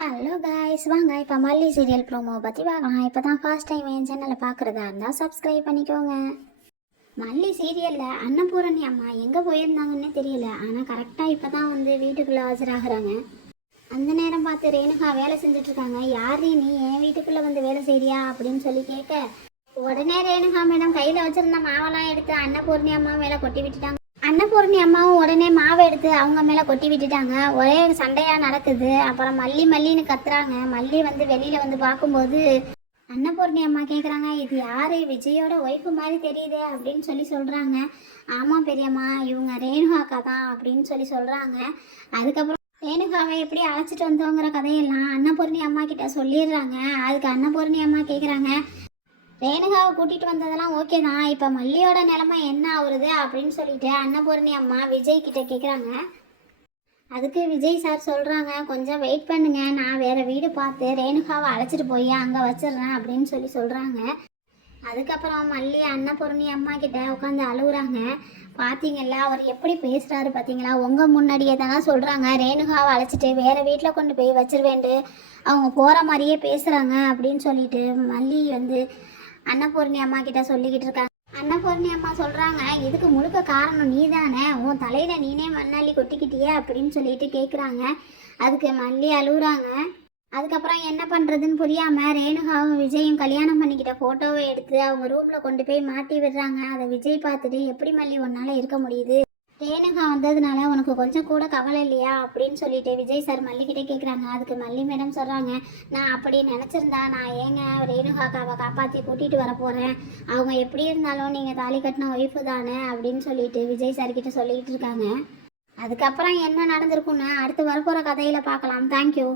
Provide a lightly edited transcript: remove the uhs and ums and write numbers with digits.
Hello guys, வாங்க இப்போ மல்லி சீரியல் ப்ரோமோ பற்றி பார்க்கலாம். இப்போ தான் ஃபர்ஸ்ட் டைம் என் சேனலை பார்க்குறதா இருந்தால் சப்ஸ்கிரைப் பண்ணிக்கோங்க. மல்லி சீரியலில் அன்னபூரணி அம்மா எங்கே போயிருந்தாங்கன்னே தெரியல. ஆனால் கரெக்டாக இப்போ தான் வந்து வீட்டுக்குள்ளே ஆஜராகிறாங்க. அந்த நேரம் பார்த்து ரேணுகா வேலை செஞ்சிட்ருக்காங்க. யார் நீ என் வீட்டுக்குள்ளே வந்து வேலை செய்றியா அப்படின்னு சொல்லி கேட்க, உடனே ரேணுகா மேடம் கையில் வச்சுருந்த மாவெல்லாம் எடுத்து அன்னபூரணி அம்மா மேலே கொட்டி விட்டுட்டாங்க. அன்னபூர்ணி அம்மாவும் உடனே மாவை எடுத்து அவங்க மேலே கொட்டி விட்டுட்டாங்க. ஒரே சண்டையாக நடக்குது. அப்புறம் மல்லின்னு கத்துறாங்க. மல்லி வந்து வெளியில் வந்து பார்க்கும்போது அன்னபூர்ணி அம்மா கேட்குறாங்க, இது யார், விஜயோட ஒய்ஃபு மாதிரி தெரியுதே அப்படின்னு சொல்லி சொல்கிறாங்க. ஆமாம் பெரியம்மா, இவங்க ரேணுகாக்கா தான் அப்படின்னு சொல்லி சொல்கிறாங்க. அதுக்கப்புறம் ரேணுகாவை எப்படி அழைச்சிட்டு வந்தோங்கிற கதையெல்லாம் அன்னபூர்ணி அம்மா கிட்ட சொல்லிடுறாங்க. அதுக்கு அன்னபூர்ணி அம்மா கேட்குறாங்க, ரேணுகாவை கூட்டிகிட்டு வந்ததெல்லாம் ஓகே தான், இப்போ மல்லியோட நிலமை என்ன ஆகுறது அப்படின்னு சொல்லிட்டு அன்னபூரணி அம்மா விஜய் கிட்ட கேட்குறாங்க. அதுக்கு விஜய் சார் சொல்கிறாங்க, கொஞ்சம் வெயிட் பண்ணுங்க, நான் வேறு வீடு பார்த்து ரேணுகாவை அழைச்சிட்டு போய் அங்கே வச்சிடுறேன் அப்படின்னு சொல்லி சொல்கிறாங்க. அதுக்கப்புறம் மல்லி அன்னபூரணி அம்மா கிட்ட உட்காந்து அழுகுறாங்க. பார்த்தீங்களா அவர் எப்படி பேசுகிறாரு பார்த்தீங்களா, உங்கள் முன்னாடியே தானே சொல்கிறாங்க ரேணுகாவை அழைச்சிட்டு வேறு வீட்டில் கொண்டு போய் வச்சிருவேன்ட்டு, அவங்க போகிற மாதிரியே பேசுகிறாங்க அப்படின்னு சொல்லிட்டு மல்லி வந்து அன்னபூர்ணி அம்மா கிட்ட சொல்லிக்கிட்டு இருக்காங்க. அன்னபூர்ணி அம்மா சொல்றாங்க, இதுக்கு முழுக்க காரணம் நீ தானே, உன் தலையில நீனே மண்ணாளி கொட்டிக்கிட்டியே அப்படின்னு சொல்லிட்டு கேட்குறாங்க. அதுக்கு மல்லி அழுகுறாங்க. அதுக்கப்புறம் என்ன பண்ணுறதுன்னு புரியாமல் ரேணுகாவும் விஜயும் கல்யாணம் பண்ணிக்கிட்ட ஃபோட்டோவை எடுத்து அவங்க ரூமில் கொண்டு போய் மாட்டி விடுறாங்க. அதை விஜய் பார்த்துட்டு, எப்படி மல்லி உன்னால் இருக்க முடியுது, ரேணுகா வந்ததுனால உனக்கு கொஞ்சம் கூட கவலை இல்லையா அப்படின்னு சொல்லிட்டு விஜய் சார் மல்லிக்கிட்டே கேட்குறாங்க. அதுக்கு மல்லி மேடம் சொல்கிறாங்க, நான் அப்படி நினச்சிருந்தா நான் ஏங்க ரேணுகாக்காவை காப்பாற்றி கூட்டிகிட்டு வர போகிறேன், அவங்க எப்படி இருந்தாலும் நீங்கள் தாலி கட்டின ஒய்ஃபு தானே அப்படின்னு சொல்லிட்டு விஜய் சார்கிட்ட சொல்லிக்கிட்டு இருக்காங்க. அதுக்கப்புறம் என்ன நடந்திருக்குன்னு அடுத்து வரப்போகிற கதையில் பார்க்கலாம். தேங்க்யூ.